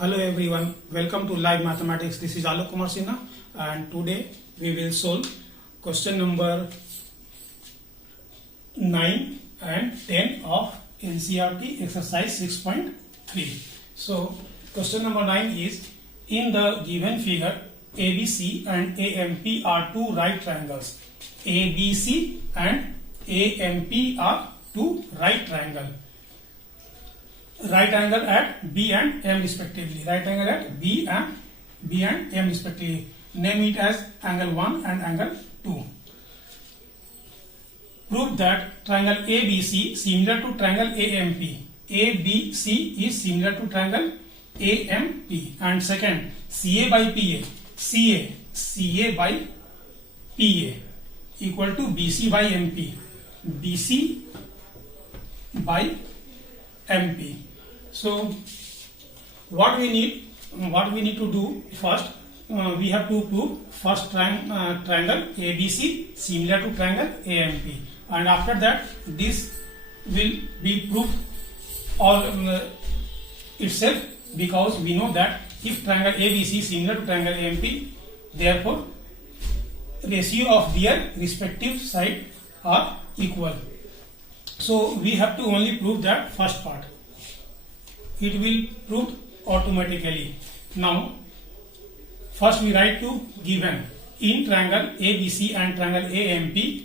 Hello everyone, welcome to Live Mathematics. This is Alok Kumar Sinha and today we will solve question number 9 and 10 of NCERT exercise 6.3. So question number 9 is, in the given figure ABC and AMP are two right triangles. ABC and AMP are two right triangles. Right angle at B and M respectively. Right angle at B and M respectively. Name it as angle 1 and angle 2. Prove that triangle ABC similar to triangle AMP. ABC is similar to triangle AMP. And second, CA by PA. CA by PA equal to BC by MP. BC by MP. So what we need to do first, we have to prove first triangle ABC similar to triangle AMP, and after that this will be proved all itself, because we know that if triangle ABC is similar to triangle AMP, therefore ratio of their respective side are equal. So we have to only prove that first part. It will prove automatically. Now first we write to given, in triangle ABC and triangle AMP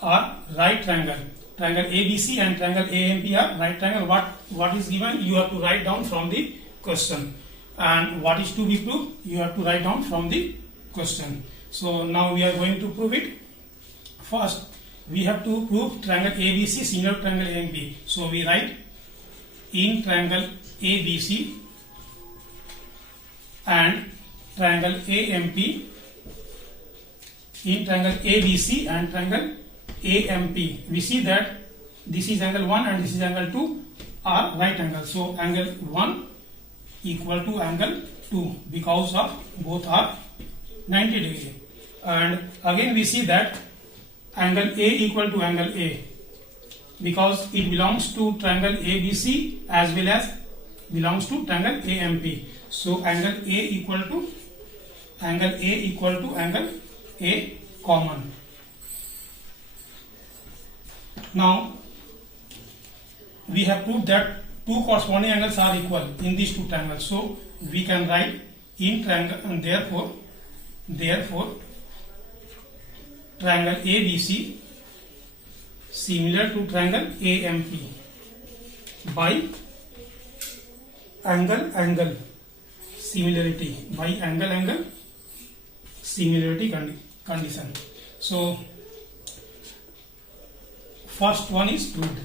are right triangle. Triangle ABC and triangle AMP are right triangle. What is given, you have to write down from the question, and what is to be proved, you have to write down from the question. So now we are going to prove it. First we have to prove triangle ABC similar to triangle AMP. So we write, in triangle ABC and triangle AMP, in triangle ABC and triangle AMP, we see that this is angle 1 and this is angle 2 are right angles. So angle 1 equal to angle 2 because of both are 90 degree. And again we see that angle A equal to angle A, because it belongs to triangle ABC as well as belongs to triangle AMP. So angle A equal to angle A common. Now we have proved that two corresponding angles are equal in these two triangles. So we can write in triangle, and therefore triangle ABC similar to triangle AMP by angle similarity, by angle similarity condition. So first one is proved.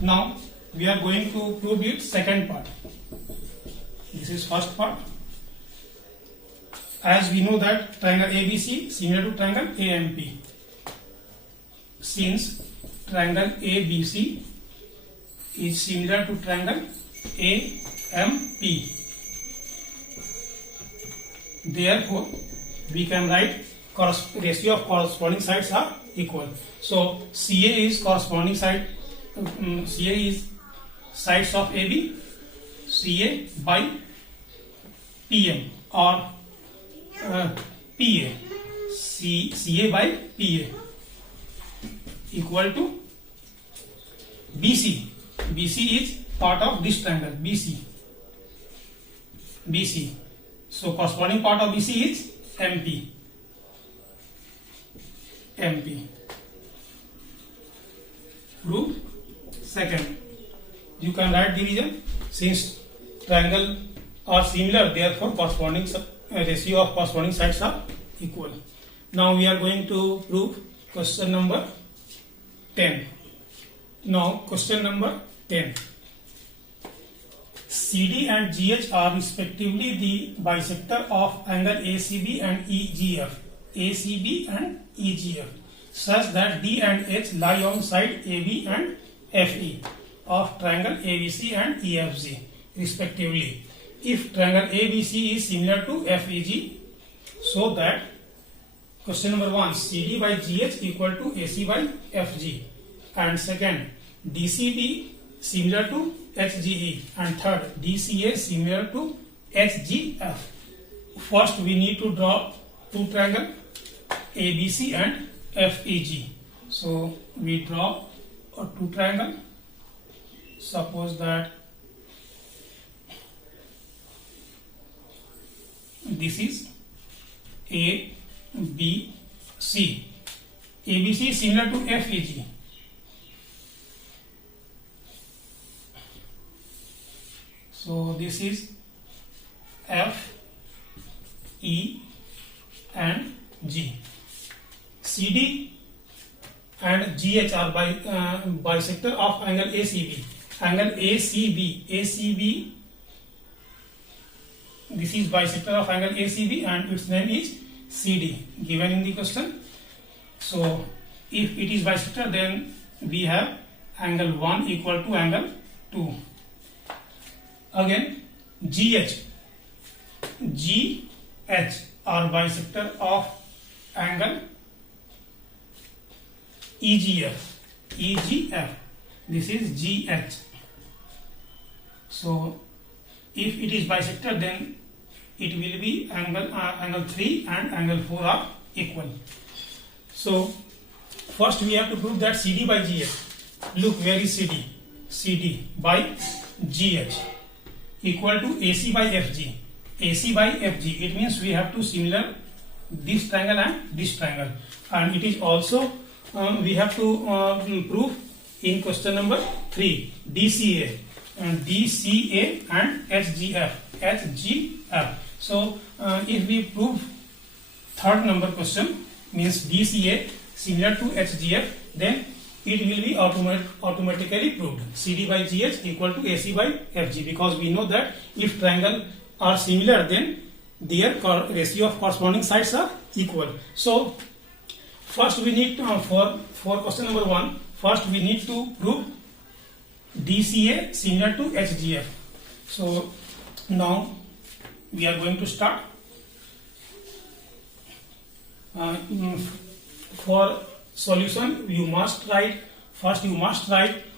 Now we are going to prove it second part. This is first part. As we know that triangle ABC similar to triangle AMP, since triangle ABC is similar to triangle AMP, therefore we can write ratio of corresponding sides are equal. So CA is corresponding side, CA is sides of AB, CA by PM, or PA, CA by PA equal to BC. BC is part of this triangle, BC. So corresponding part of BC is MP. Proof second. You can write the reason. Since triangle are similar, therefore corresponding ratio of corresponding sides are equal. Now we are going to prove question number 10. Now question number 10. CD and GH are respectively the bisector of angle ACB and EGF. Such that D and H lie on side AB and FE of triangle ABC and EFG respectively. If triangle ABC is similar to FEG, so that question number 1, CD by GH equal to AC by FG. and second DCB similar to HGE, and third DCA similar to HGF. First we need to draw two triangle ABC and FEG. So we draw a two triangle. Suppose that this is ABC. ABC is similar to FEG. So this is F, E and G. CD and GH are bisector of angle ACB. Angle ACB, this is bisector of angle ACB and its name is CD given in the question. So if it is bisector, then we have angle 1 equal to angle 2. Again GH are bisector of angle EGF. This is GH. So if it is bisector, then it will be angle 3 and angle 4 are equal. So first we have to prove that CD by GH. Look, where is CD? CD by GH equal to AC by FG. AC by FG, it means we have to similar this triangle and this triangle, and it is also we have to prove in question number 3 DCA and HGF. So if we prove third number question, means DCA similar to HGF, then it will be automatically proved. CD by GH equal to AC by FG, because we know that if triangle are similar, then their ratio of corresponding sides are equal. So first we need for question number 1, first we need to prove DCA similar to HGF. So now we are going to start. For solution, you must write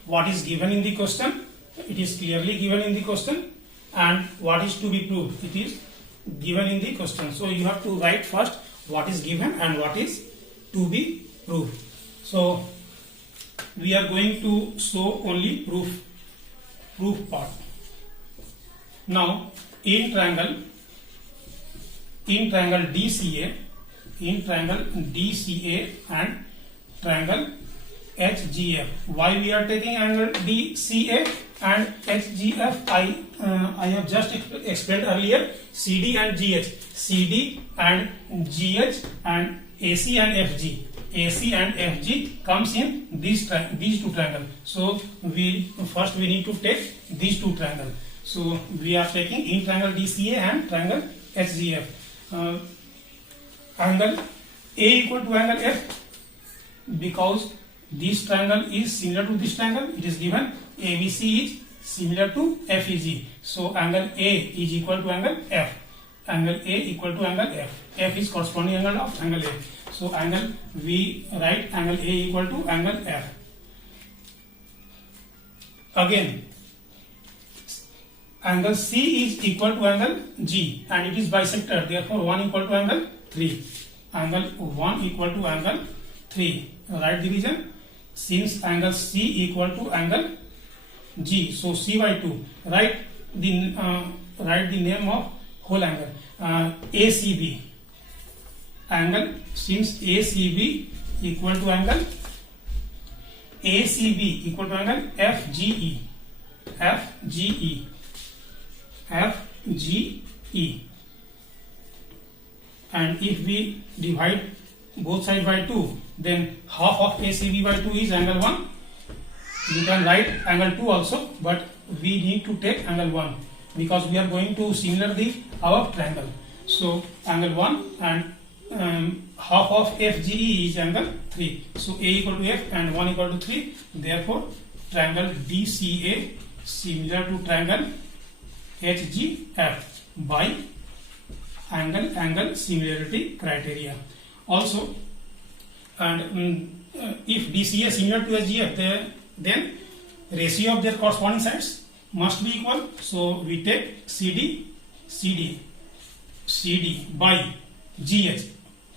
what is given in the question. It is clearly given in the question, and what is to be proved, it is given in the question. So you have to write first what is given and what is to be proved. So we are going to show only proof part. Now in triangle DCA and triangle HGF. Why we are taking angle DCA and HGF? I have just explained earlier. CD and GH, CD and GH, and AC and FG. AC and FG comes in these two triangles. So we need to take these two triangles. So we are taking in triangle DCA and triangle HGF. Angle A equal to angle F, because this triangle is similar to this triangle. It is given ABC is similar to FEG. So angle A is equal to angle F. Angle A equal to angle F. F is corresponding angle of angle A. So angle, we write angle A equal to angle F. Again, angle C is equal to angle G, and it is bisector. Therefore 1 equal to angle 3. Angle 1 equal to angle 3. Right division. Since angle C equal to angle G, so C by 2. Write the name of whole angle. ACB. Angle, since ACB equal to angle FGE. And if we divide both sides by 2, then half of ACB by 2 is angle 1. You can write angle 2 also, but we need to take angle 1 because we are going to similar the above triangle. So angle 1 and half of FGE is angle 3. So A equal to F and 1 equal to 3. Therefore triangle DCA similar to triangle HGF by angle similarity criteria. Also and if DCA similar to SGF, then ratio of their corresponding sides must be equal. So we take CD by GH.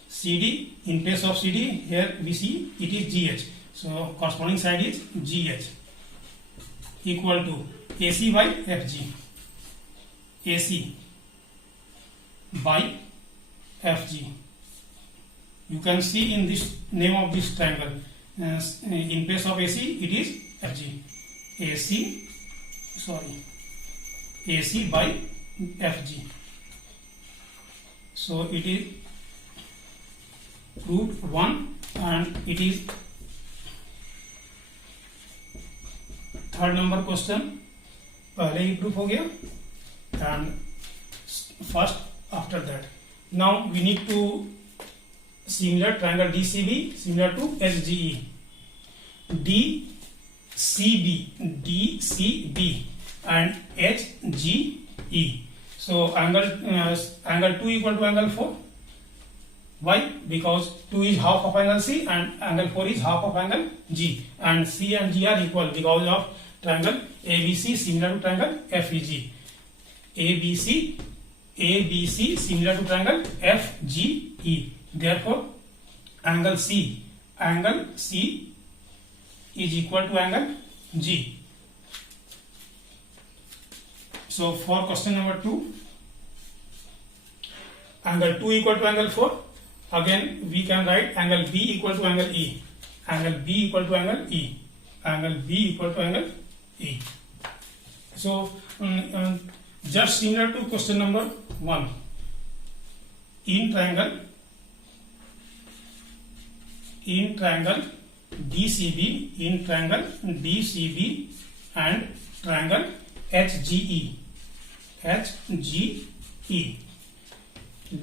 CD, in place of CD, here we see it is GH. So corresponding side is GH equal to AC by FG. AC by FG. You can see in this name of this triangle, in place of AC it is FG. AC by FG. So it is proved 1 and it is third number question पहले ही proof हो गया and first after that. Now we need to similar triangle DCB similar to SGE. DCB and HGE. So angle 2 equal to angle 4. Why? Because 2 is half of angle C and angle 4 is half of angle G, and C and G are equal because of triangle ABC similar to triangle FEG. ABC similar to triangle FGE. Therefore angle C is equal to angle G. So for question number 2, angle 2 equal to angle 4. Again we can write angle B equal to angle E. Angle B equal to angle E. Angle B equal to angle E. So just similar to question number 1. In triangle DCB and triangle HGE.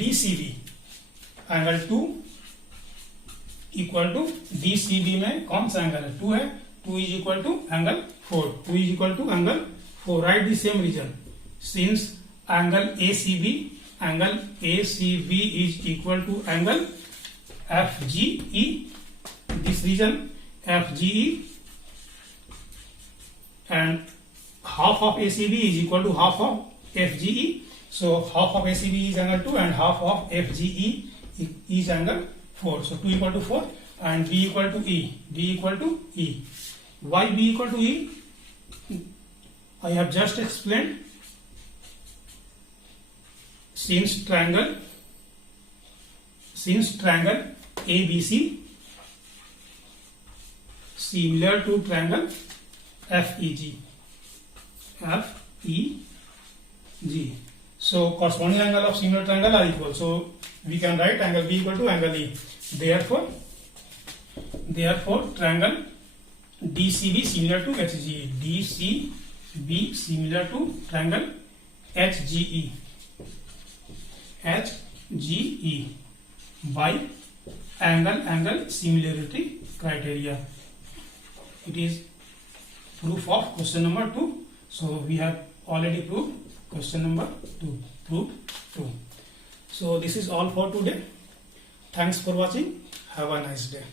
DCB angle 2 equal to DCB में कौन सा angle है? 2 है. 2 is equal to angle 4. 2 is equal to angle 4. Right the same reason. Since angle ACB is equal to angle FGE. This reason FGE and half of ACB is equal to half of FGE. So half of ACB is angle 2 and half of FGE is angle 4. So 2 equal to 4 and B equal to E. B equal to E. Why B equal to E? I have just explained. Since triangle ABC similar to triangle FEG. So corresponding angle of similar triangle are equal. So we can write angle B equal to angle E. Therefore triangle DCB similar to HGE. DCB similar to triangle HGE by angle similarity criteria. It is proof of question number 2. So we have already proved question number 2. So this is all for today. Thanks for watching. Have a nice day.